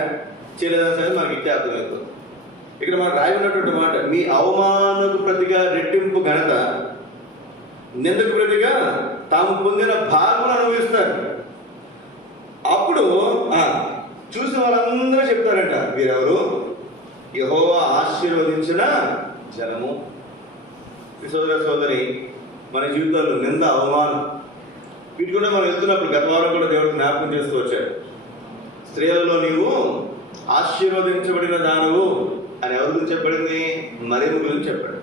చేయలేదా సంగతి మనకి ఇట్టే అర్థమవుతుంది. ఇక్కడ మనకు రాయి ఉన్నటువంటి మాట, మీ అవమానకు ప్రతిగా రెట్టింపు ఘనత, నిందకు ప్రతిగా తాము పొందిన భాగమును అనుభవిస్తారు. అప్పుడు చూసిన వాళ్ళందరూ చెప్తారంట, వీరెవరు? యెహోవా ఆశీర్వదించిన జనము. సోదర సోదరి, మన జీవితాల్లో నింద, అవమానం, వీటి కూడా మనం వెళ్తున్నప్పుడు గత వారం కూడా దేవుడు జ్ఞాపకం చేస్తూ వచ్చాడు. స్త్రీలలో నీవు ఆశీర్వదించబడిన దానవు అని ఎవరి గురించి చెప్పబడింది? మరియమ్మ గురించి చెప్పాడు.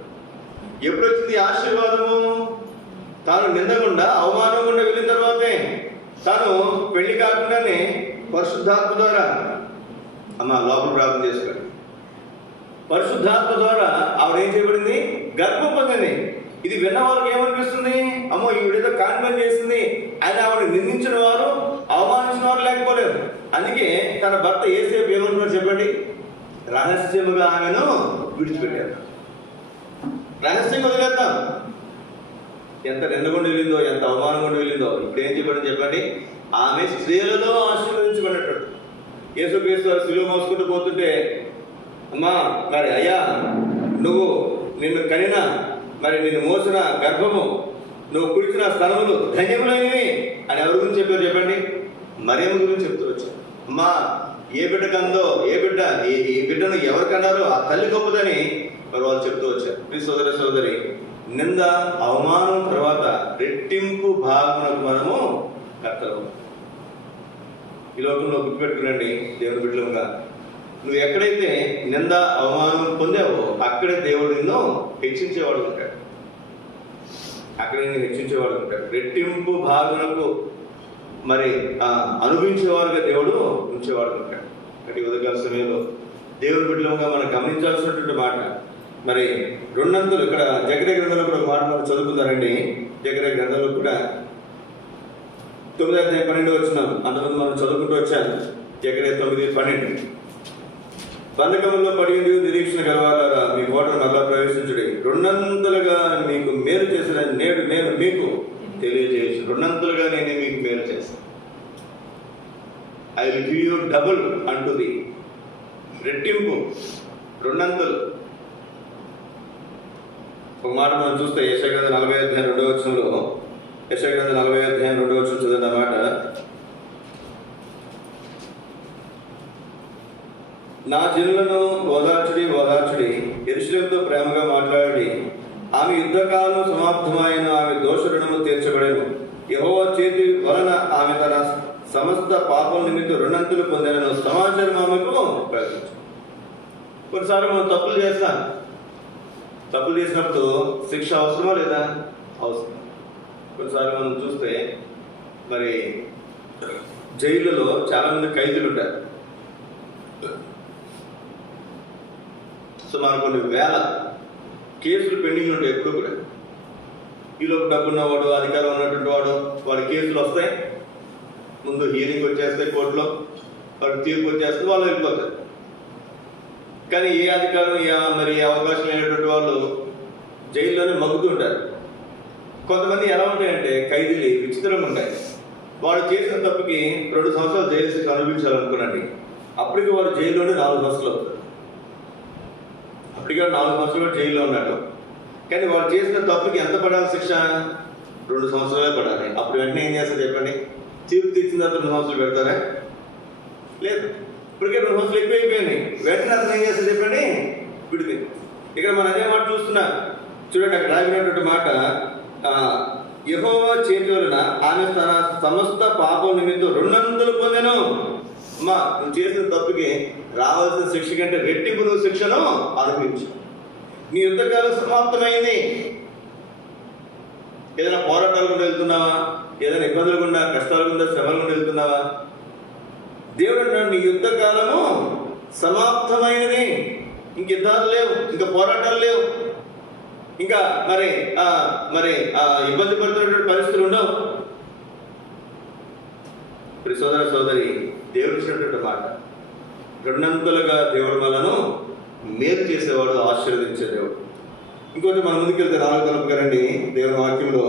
ఎప్పుడు వచ్చింది ఆశీర్వాదము? తాను నిందకుండా, అవమానం గుండా వెళ్ళిన తర్వాతే, తాను పెళ్లి కాకుండానే పరిశుద్ధాత్మ ద్వారా, అమ్మ లోపల ప్రార్థన చేసుకోండి, పరిశుద్ధాత్మ ద్వారా ఆవిడ ఏం చేయబడింది? గర్భం పొందింది. ఇది విన్న వారికి ఏమనిపిస్తుంది? అమ్మో ఈవిడేదో కాన్వెంట్ చేసింది అని ఆవిడ నిందించిన వారు, అవమానించిన వారు లేకపోలేదు. అందుకే తన భర్త ఏసేపు ఏమంటున్నారు చెప్పండి? రహస్యముగా ఆమెను విడిచిపెట్టారు. రహస్యంగా వదిలేద్దాం. ఎంత నిందకుండా వెళ్ళిందో, ఎంత అవమానం కూడా వెళ్ళిందో. ఇప్పుడు ఏం చెప్పండి చెప్పండి? ఆమె స్త్రీలలో ఆశీర్వదించబడినట్టు. యేసుక్రీస్తు వారు సిలువ మోసుకుంటూ పోతుంటే, అమ్మా మరి అయ్యా నువ్వు నిన్ను కనిన, మరి నిన్ను మోసిన గర్భము, నువ్వు కుడిచిన స్థలములు ధన్యములైనవి అని ఎవరి గురించి చెప్పారు చెప్పండి? మరియమ్మ గురించి చెప్తూ వచ్చారు. అమ్మా ఏ బిడ్డ కందో, ఏ బిడ్డను ఎవరు కన్నారో ఆ తల్లి గొప్పదని మరి వాళ్ళు చెప్తూ వచ్చారు. ప్రియ సోదర సోదరి, నింద, అవమానం తర్వాత రెట్టింపు భాగమునకు మనము కర్తలు. ఈ లోకంలో గుర్తుపెట్టుకునండి దేవుని బిడ్డలుగా, నువ్వు ఎక్కడైతే నింద, అవమానం పొందావో అక్కడే దేవుడు నిన్ను హెచ్చించేవాడు ఉంటాడు. అక్కడ నిన్ను హెచ్చించేవాడు ఉంటాడు. రెట్టింపు భాగమునకు మరి అనుభవించేవారుగా దేవుడు ఉంచేవాడు ఉంటాడు. కాబట్టి ఉదయకాల సమయంలో దేవుని బిడ్డలుగా మనం గమనించాల్సినటువంటి మాట, మరి రెండంతలు ఇక్కడ జకర్యా గ్రంథంలో కూడా ఒక మాట మనం చదువుకుందారండి. జకర్యా గ్రంథంలో కూడా 9:12 వచ్చినాం. అంతకుముందు మనం చదువుకుంటూ వచ్చాను. జకర్యా 9:12. బంధకములో పడి నిరీక్షణ గలవారా మీ కోటను మరలా ప్రవేశించుడి, రెండంతలుగా మీకు మేలు చేసిన నేడు నేను మీకు తెలియజేసి, రెండంతలుగా నేనే మీకు మేలు చేస్తాను. I will give you double అంటుంది. రెట్టింపు, రెండంతలు. ఒక మాట మనం చూస్తే యెషయా గ్రంథం 40:2 యెషయా గ్రంథం 40:2 చదివిన మాట, నా జనులను ఓదార్చుడి, యెరూషలేముతో ప్రేమగా మాట్లాడి, ఆమె యుద్ధకాలం సమాప్తమైన, ఆమె దోష రుణము తీర్చబడెను, యెహోవా చేతి వలన ఆమె తన సమస్త పాపం నిమిత్తం రెండంతులు పొందిన సమాచారం ఆమెకు ప్రకటించు. కొన్నిసార్లు మనం తప్పులు చేస్తాం. తప్పులు చేసినప్పుడు శిక్ష అవసరమా లేదా? అవసరం. కొన్నిసార్లు మనం చూస్తే మరి జైళ్ళలో చాలా మంది ఖైదీలు ఉంటారు. సుమారు కొన్ని వేల కేసులు పెండింగ్ ఉంటాయి ఎప్పుడు కూడా. ఈలోపు డబ్బున్నవాడు, అధికారం ఉన్నటువంటి వాడి కేసులు వస్తాయి, ముందు హీరింగ్ వచ్చేస్తాయి కోర్టులో, వాడు తీర్పు వచ్చేస్తే వాళ్ళు వెళ్ళిపోతారు. కానీ ఏ అధికారం, మరి అవకాశం లేనటువంటి వాళ్ళు జైల్లోనే మగ్గుతుంటారు. కొంతమంది ఎలా ఉంటాయంటే ఖైదీలు విచిత్రంగా ఉంటాయి. వాడు చేసిన తప్పుకి 2 సంవత్సరాలు జైలు శిక్ష అనుభవించాలనుకున్నాండి. అప్పటికి వాడు జైల్లోనే 4 సంవత్సరాలు అవుతారు. అప్పటికి 4 సంవత్సరాలు జైల్లో ఉన్నాడు. కానీ వాడు చేసిన తప్పుకి ఎంత పడాలి శిక్ష? 2 సంవత్సరాలే పడాలి. అప్పుడు వెంటనే ఏం చేస్తారు చెప్పండి? తీర్పు తీర్చిన తర్వాత 2 సంవత్సరాలు పెడతారా? లేదు. ఇప్పటికే 2 సంవత్సరాలు ఎక్కువ అయిపోయింది. వెంటనే అతను ఏం చేస్తారు చెప్పండి? విడిది. ఇక్కడ మనం అదే మాట చూస్తున్నా. చూడండి, అక్కడ రాగినటువంటి మాట, యెహోవా చేతి వలన ఆమె తన సమస్త పాపం నిమిత్తం రెండంతలు పొందెను. అమ్మా నువ్వు చేసిన తప్పుకి రావాల్సిన శిక్ష కంటే రెట్టింపు నువ్వు శిక్షను అనుభవించు. నీ యుద్ధకాలం సమాప్తమైంది. ఏదైనా పోరాటాలు గుండా వెళ్తున్నావా? ఏదైనా ఇబ్బందులు గుండా, కష్టాలు గుండా, శ్రమల గుండా వెళ్తున్నావా? దేవుడు అంటాడు నీ యుద్ధకాలము సమాప్తమైనది. ఇంక యుద్ధాలు లేవు, ఇంకా పోరాటాలు లేవు, ఇంకా మరి ఇబ్బంది పడుతున్నటువంటి పరిస్థితులు ఉండవు. ప్రియ సోదర సోదరి, దేవుడు ఇచ్చినటువంటి మాట, రెండంతలుగా దేవుడు మనను మేలు చేసేవాడు, ఆశీర్వదించే దేవుడు. ఇంకోటి మనం ముందుకెళ్తే 4 తలుపుగా రండి. దేవుని వాక్యంలో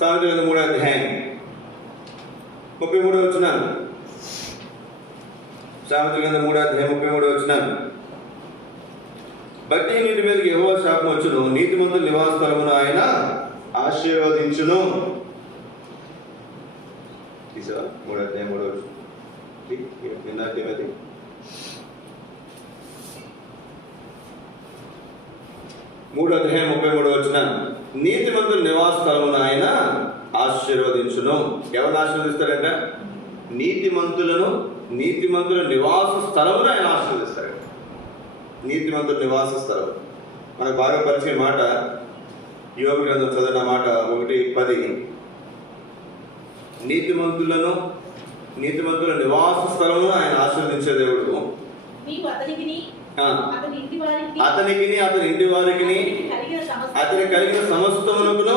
సామెతల 3:33 వచ్చినాను. సామెతల 3:33 వచ్చినాను. భక్తి నీటి మీదకి యెహోవా శాపం వచ్చును, నీతిమంతుల నివాస స్థలమును ఆయన ఆశీర్వదించును. తీసావా? 3:3 3:33 వచ్చినాను. నీతిమంతుల నివాస స్థలమును ఆయన ఆశీర్వదించును. ఎవరిని ఆశీర్వదిస్తాడంట? నీతిమంతుల నివాస స్థలమును ఆయన ఆశీర్వదిస్తాడు. నీతిమంతుల నివాస స్థలం మనకు బాగా పరిచయ మాట. యోగ గ్రంథం చదివిన మాట 1:10. నీతిమంతుల నివాస స్థలమును ఆయన ఆశీర్వదించే దేవుడు. అతనికి అతని ఇంటి వారికి అతని కలిగిన సమస్తమునకును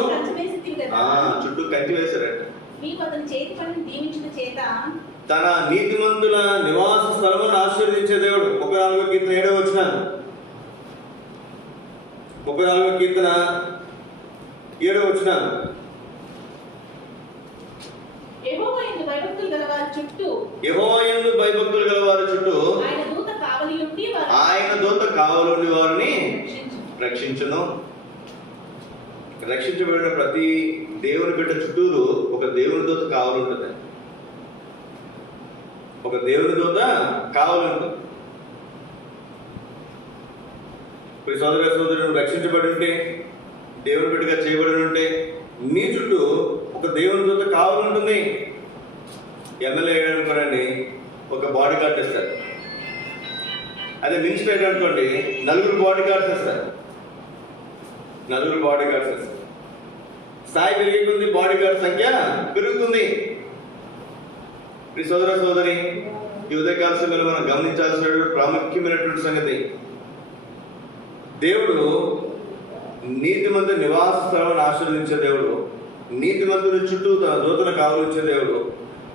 చుట్టూ కంచి వేశారట. తన నీతిమంతుల నివాస స్థలమును ఆశీర్వదించే దేవుడు. 34వ కీర్తన 7వ వచనం. 34వ కీర్తన 7వ వచనం. యెహోవా యందు భయభక్తులు గలవారి చుట్టూ ఆయన దూత కావలుండి వారిని రక్షించును. రక్షించబడిన ప్రతి దేవుని బిడ్డ చుట్టూరు ఒక దేవుని దూత కావాలంటుంది. ఒక దేవుని దూత కావాలంటుంది. ఇప్పుడు సోదరుడు రక్షించబడి ఉంటే, దేవుని బిడ్డగా చేయబడి ఉంటే, మీ చుట్టూ ఒక దేవుని దూత కావాలంటుంది. ఎమ్మెల్యే అనుకోండి, ఒక బాడీ గార్డ్ ఇస్తారు. అదే మినిస్టర్ అనుకోండి, 4 బాడీ గార్డ్స్ ఇస్తారు. 4 బాడీ గార్డ్స్ ఇస్తారు. స్థాయి పెరిగింది, బాడీ గార్డ్ సంఖ్య పెరుగుతుంది. సోదరి ఈ ఉదయకాల సమయంలో మనం గమనించాల్సిన ప్రాముఖ్యమైనటువంటి సంగతి, దేవుడు నీతిమంతుల నివాస స్థలాన్ని ఆశీర్వదించే దేవుడు. నీతిమంతుల చుట్టూ తన దూతను కావలించే దేవుడు.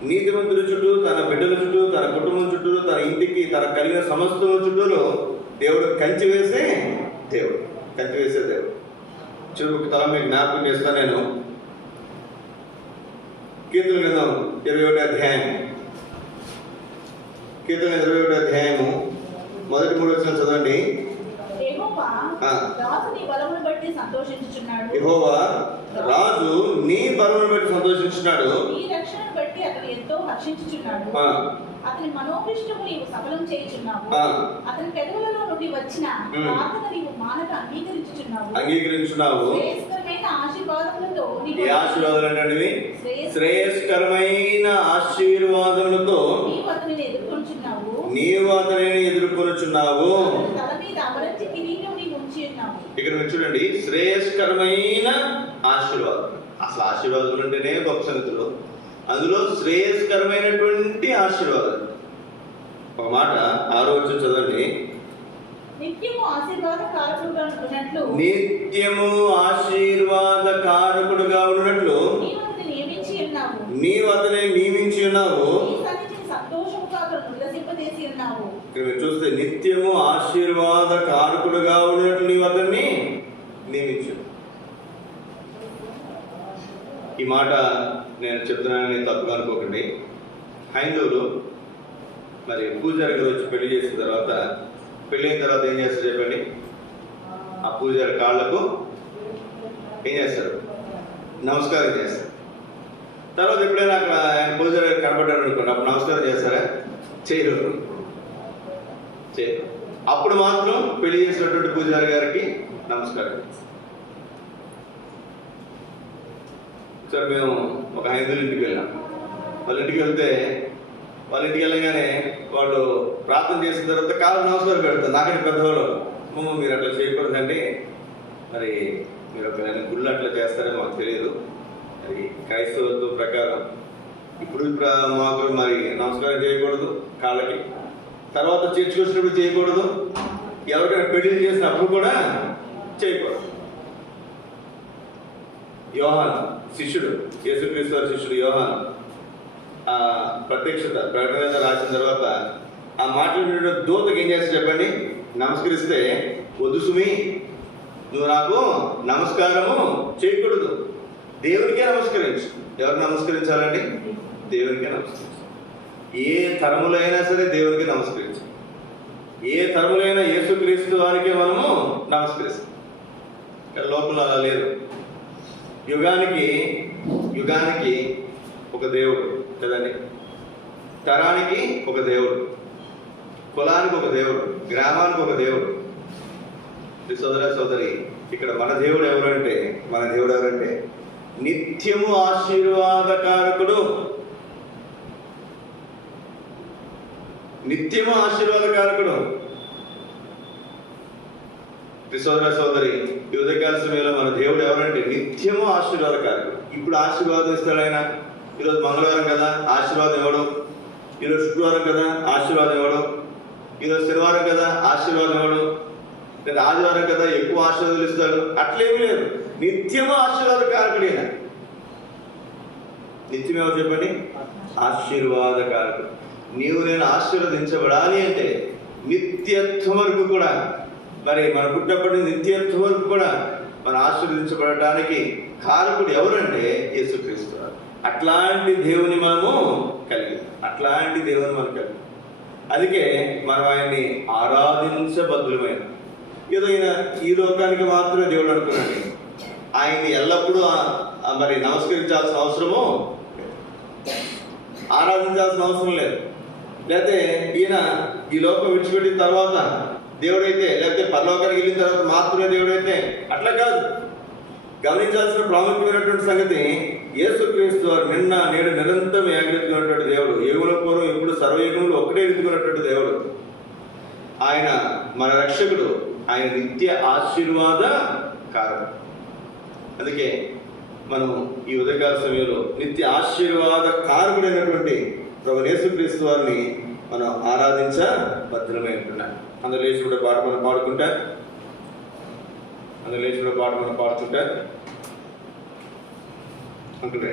నీతిమంతుల చుట్టూ, తన బిడ్డల చుట్టూ, తన కుటుంబం చుట్టూ, తన ఇంటికి, తన కలిగిన సమస్తం చుట్టూలో దేవుడు కంచి వేసే దేవుడు. చివరికి తల మీకు జ్ఞాపకం చేస్తాను నేను. కీర్తన గ్రంథం 21వ అధ్యాయం. కీర్తన 21వ అధ్యాయము మొదటి 3 వచనాలు చదవండి. యెహోవా రాజు నీ బలమును బట్టి సంతోషించుచున్నాడు. నీ రక్షణను బట్టి అతడు ఎంతో హర్షించుచున్నాడు. అతని మనోభిష్టము నీవు సఫలం చేయుచున్నావు. అతని పెదవులలో నుండి వచ్చిన ప్రార్థన నీవు మానక అంగీకరించుచున్నావు. శ్రేయస్కరమైన ఆశీర్వాదములతో శ్రేయస్కరమైన ఆశీర్వాదములతో నీవు అతనిని ఎదుర్కొనుచున్నావు. తల మీద అమరచి కిరీటం నీవు ఉంచి ఉన్నావు. ఇక్కడ మీరు చూడండి, శ్రేయస్కరమైన ఆశీర్వాదం. అసలు ఆశీర్వాదం అంటేనే గొప్ప సంగతులు. అందులో శ్రేయస్కరమైనటువంటి ఆశీర్వాదం. ఒక మాట 6వ వచనం చదవండి. నిత్యము ఆశీర్వాద కారకుడుగా ఉన్నట్లు నీవు అతనిని నియమించి ఉన్నావు. ఇక్కడ చూస్తే నిత్యము ఆశీర్వాద కారకుడుగా ఉన్నట్లు నీవు అతన్ని నియమించు. ఈ మాట నేను చెప్తున్నానని తప్పుగా అనుకోకండి. హైందవులు మరి పూజారి గారు వచ్చి పెళ్లి చేసిన తర్వాత, పెళ్ళైన తర్వాత ఏం చేస్తారు చెప్పండి? ఆ పూజారి కాళ్ళకు ఏం చేస్తారు? నమస్కారం చేస్తారు. తర్వాత ఎప్పుడైనా అక్కడ పూజారి గారు కనబడ్డారు అనుకోండి, అప్పుడు నమస్కారం చేస్తారా? చేయరు. అప్పుడు మాత్రం పెళ్లి చేసినటువంటి పూజారి గారికి నమస్కారం. సార్ మేము ఒక హైందువుల ఇంటికి వెళ్ళాం. వాళ్ళ ఇంటికి వెళ్తే, వాళ్ళ ఇంటికి వెళ్ళగానే వాళ్ళు ప్రార్థన చేసిన తర్వాత కాళ్ళు నమస్కారం పెడతారు. నాకంటే పెద్దవాళ్ళు, మీరు అట్లా చేయకూడదండి, మరి మీరు ఒక గుళ్ళు అట్లా చేస్తారని మాకు తెలియదు. అది క్రైస్తవత్వం ప్రకారం ఇప్పుడు మాకు మరి నమస్కారం చేయకూడదు కాళ్ళకి. తర్వాత చర్చికి వచ్చినప్పుడు చేయకూడదు. ఎవరికైనా పెళ్లి చేసినప్పుడు కూడా చేయకూడదు. యోహాను శిష్యుడు, యేసుక్రీస్తు వారి శిష్యుడు యోహాను ప్రత్యక్షత ప్రకటన రాసిన తర్వాత ఆ మాట్లాడిన దూతకి ఏం చేస్తే చెప్పండి? నమస్కరిస్తే, వద్దు సుమి, నువ్వు నాకు నమస్కారము చేయకూడదు, దేవునికే నమస్కరించు. ఎవరు నమస్కరించాలండి? దేవునికే నమస్కరించు. ఏ తరములైనా సరే దేవునికి నమస్కరించు. ఏ తరములైనా యేసుక్రీస్తు వారికి మనము నమస్కరిస్తాం. లోపల అలా లేదు. యుగానికి ఒక దేవుడు కదండి. తరానికి ఒక దేవుడు, కులానికి ఒక దేవుడు, గ్రామానికి ఒక దేవుడు. సోదరి ఇక్కడ మన దేవుడు ఎవరంటే నిత్యము ఆశీర్వాదకారకుడు. నిత్యము ఆశీర్వాదకారకుడు. సోదర సోదరి, ఈ ఉదయకాల సమయంలో మన దేవుడు ఎవరంటే నిత్యము ఆశీర్వాదకారకుడు. ఇప్పుడు ఆశీర్వాదం ఇస్తాడు ఆయన. ఈరోజు మంగళవారం కదా, ఆశీర్వాదం ఇవ్వడం. ఈరోజు శుక్రవారం కదా, ఆశీర్వాదం ఇవ్వడం. ఈరోజు శనివారం కదా, ఆశీర్వాదం ఇవ్వడం. లేదా ఆదివారం కదా, ఎక్కువ ఆశీర్వాదాలు ఇస్తాడు. అట్లేమీ లేదు. నిత్యము ఆశీర్వాదకారకుడు ఈయన. నిత్యం ఎవరు చెప్పండి? ఆశీర్వాదకారకుడు. నీవు నేను ఆశీర్వదించబడాలి అంటే నిత్యత్వం వరకు కూడా, మరి మన పుట్టినప్పటి నిత్యత్వం వరకు కూడా మనం ఆశీర్వదించబడటానికి కారకుడు ఎవరంటే యేసుక్రీస్తు. అట్లాంటి దేవుని మనము కలిగి, అందుకే మనం ఆయన్ని ఆరాధించబద్దులమైన. ఏదో ఈయన ఈ లోకానికి మాత్రమే దేవుడు అనుకున్నాడు. ఆయన్ని ఎల్లప్పుడూ మరి నమస్కరించాల్సిన అవసరము, ఆరాధించాల్సిన అవసరం లేదు. లేకపోతే ఈయన ఈ లోకం విడిచిపెట్టిన తర్వాత దేవుడైతే, లేకపోతే పరలోకానికి వెళ్ళిన తర్వాత మాత్రమే దేవుడైతే, అట్లా కాదు. గమనించాల్సిన ప్రాముఖ్యమైనటువంటి సంగతి, యేసుక్రీస్తు వారు నిన్న నేడు నిరంతరం ఏకరీతిగా దేవుడు. యుగముల పూర్వం ఇప్పుడు సర్వయుగములు ఒక్కటే రీతికున్నటువంటి దేవుడు. ఆయన మన రక్షకుడు. ఆయన నిత్య ఆశీర్వాద కారకుడు. అందుకే మనం ఈ ఉదయకాల సమయంలో నిత్య ఆశీర్వాద కారకుడైనటువంటి ప్రభు యేసుక్రీస్తు వారిని మనం ఆరాధించ భద్రమై ఉంటున్నాం. అందరూ లేచి కూడా పాట మనం పాడుకుంటారు. అంకుల్